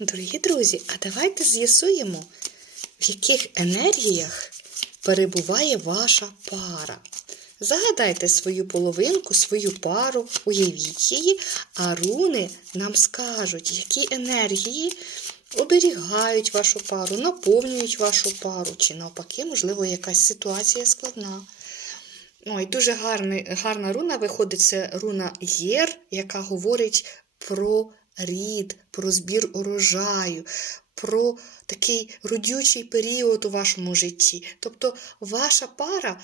Дорогі друзі, а давайте з'ясуємо, в яких енергіях перебуває ваша пара. Загадайте свою половинку, свою пару, уявіть її, а руни нам скажуть, які енергії оберігають вашу пару, наповнюють вашу пару, чи навпаки, можливо, якась ситуація складна. Ой, дуже гарний, гарна руна виходить. Це руна Єр, яка говорить про рід, про збір урожаю, про такий родючий період у вашому житті. Тобто ваша пара,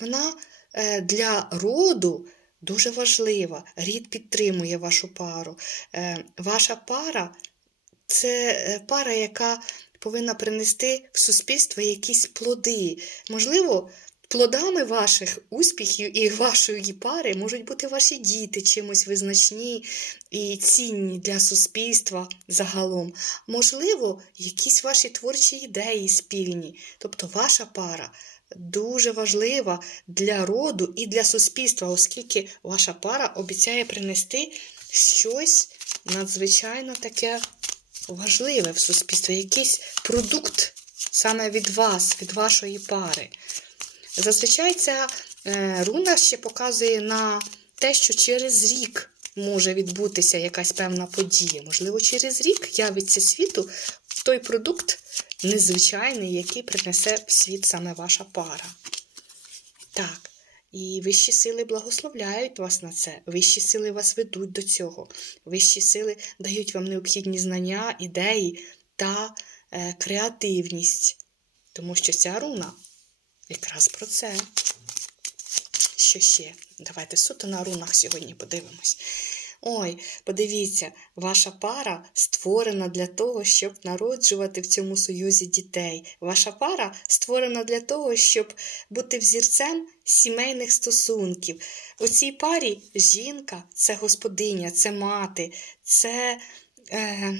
вона е, для роду дуже важлива. Рід підтримує вашу пару. Е, Ваша пара це е, пара, яка повинна принести в суспільство якісь плоди. Можливо, плодами ваших успіхів і вашої пари можуть бути ваші діти чимось визначні і цінні для суспільства загалом. Можливо, якісь ваші творчі ідеї спільні. Тобто ваша пара дуже важлива для роду і для суспільства, оскільки ваша пара обіцяє принести щось надзвичайно таке важливе в суспільстві, якийсь продукт саме від вас, від вашої пари. Зазвичай ця е, руна ще показує на те, що через рік може відбутися якась певна подія. Можливо, через рік явиться світу той продукт незвичайний, який принесе в світ саме ваша пара. Так. І вищі сили благословляють вас на це. Вищі сили вас ведуть до цього. Вищі сили дають вам необхідні знання, ідеї та е, креативність. Тому що ця руна якраз про це. Що ще? Давайте суто на рунах сьогодні подивимось. Ой, подивіться, ваша пара створена для того, щоб народжувати в цьому союзі дітей. Ваша пара створена для того, щоб бути взірцем сімейних стосунків. У цій парі жінка це господиня, це мати, це е,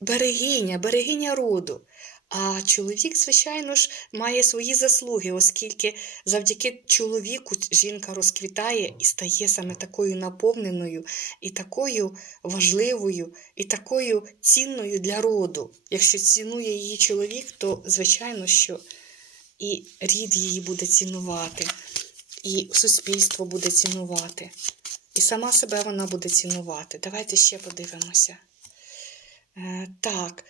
берегиня, берегиня роду. А чоловік, звичайно ж, має свої заслуги, оскільки завдяки чоловіку жінка розквітає і стає саме такою наповненою, і такою важливою, і такою цінною для роду. Якщо цінує її чоловік, то звичайно, що і рід її буде цінувати, і суспільство буде цінувати, і сама себе вона буде цінувати. Давайте ще подивимося. Е, так.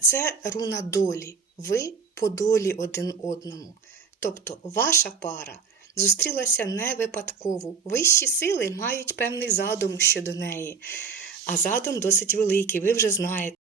Це руна долі. Ви по долі один одному. Тобто ваша пара зустрілася не випадково. Вищі сили мають певний задум щодо неї. А задум досить великий, ви вже знаєте.